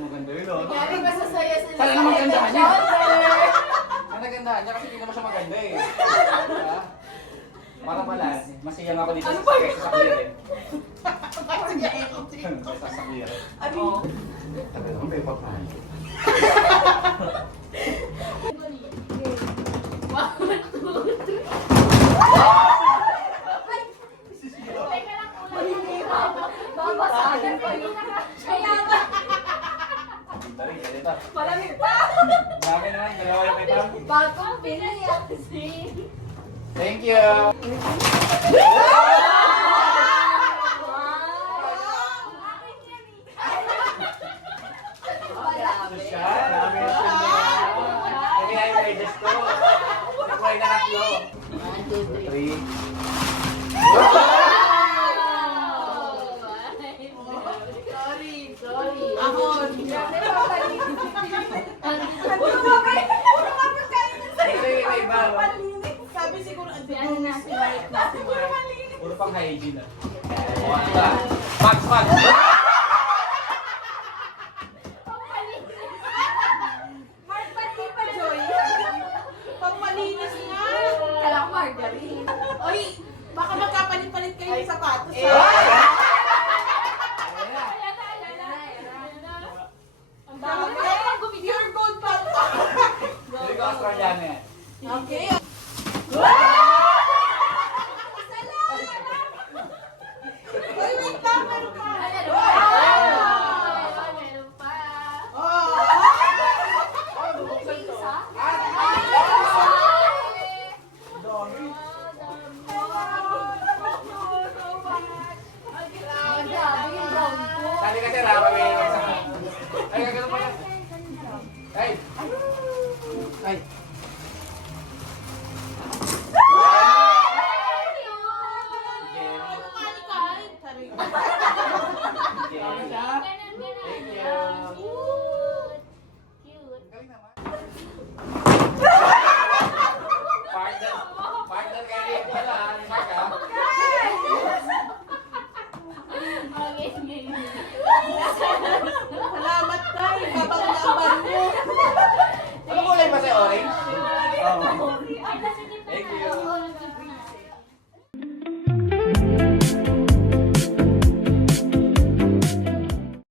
Maganda yun, no? Kaya masasaya sila. Sana naman gandahan niya. Nagandahan niya kasi hindi naman siya maganda eh. Diba? Para pala, masiyang ako dito sa clear eh. Sa clear. Ano? Tagal naman may papahan. Babasahin ko yun. Kaya ba? Malamig pa! Dami na lang, dalawa yung pitang. Bagong pinayasin. Thank you! Social, dami na siya. Kami ay pages ko. Nakuhay na natlo. 1, 2, 3. Sorry. Ahon. Sabi siguro, Puro pang hygiene. Max! Joy. Pangmalinis nga. Kalang margarine. Oy, baka magkapalit-palit kayo ng sapatos. Pure gold pa. Hindi ko Australiano yan. Okay. Oy, wait lang. Meron pa. Meron pa. Oh. Tali kasi rawa may isa. Ay, gagano pa yan. Ay! Ay! Thank you.